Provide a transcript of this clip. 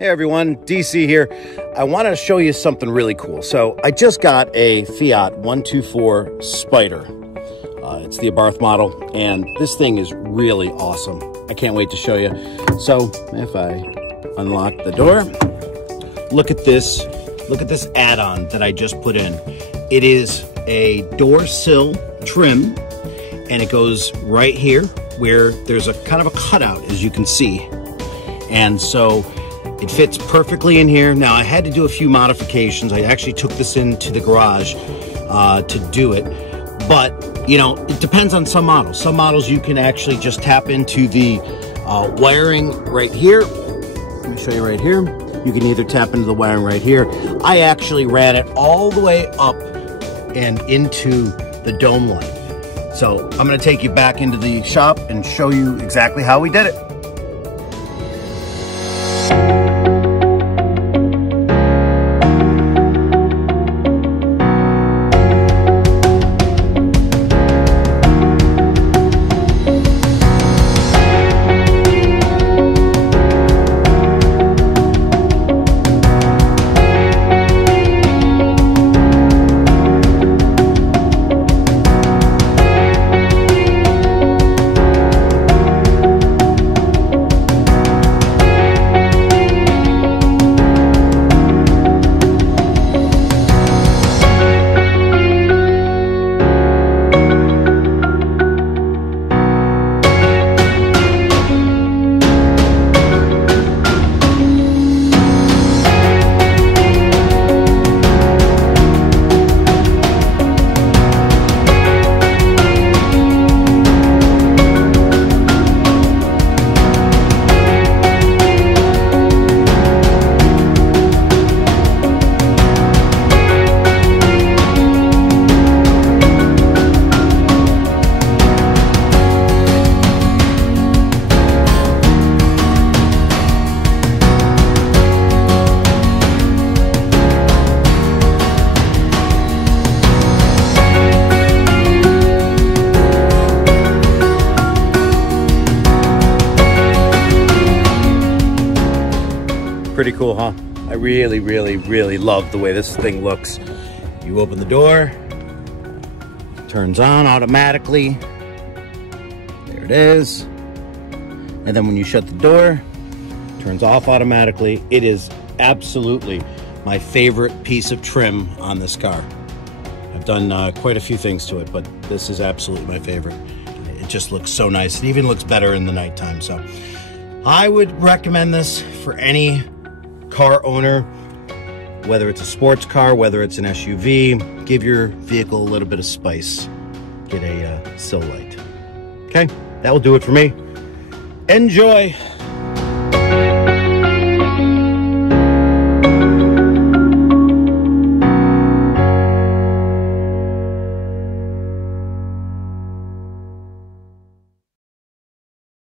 Hey everyone, DC here. I want to show you something really cool. So I just got a Fiat 124 Spider. It's the Abarth model, and this thing is really awesome. I can't wait to show you. So if I unlock the door, look at this add-on that I just put in. It is a door sill trim, and it goes right here where there's a kind of a cutout, as you can see. And so it fits perfectly in here. Now, I had to do a few modifications. I actually took this into the garage to do it. But, you know, it depends on some models. Some models you can actually just tap into the wiring right here. Let me show you right here. You can either tap into the wiring right here. I actually ran it all the way up and into the dome light. So I'm gonna take you back into the shop and show you exactly how we did it. Pretty cool, huh? I really, really, really love the way this thing looks. You open the door, turns on automatically. There it is. And then when you shut the door, turns off automatically. It is absolutely my favorite piece of trim on this car. I've done quite a few things to it, but this is absolutely my favorite. It just looks so nice. It even looks better in the nighttime. So I would recommend this for any car owner, whether it's a sports car, whether it's an SUV. Give your vehicle a little bit of spice. Get a sill light. Okay, that will do it for me. Enjoy.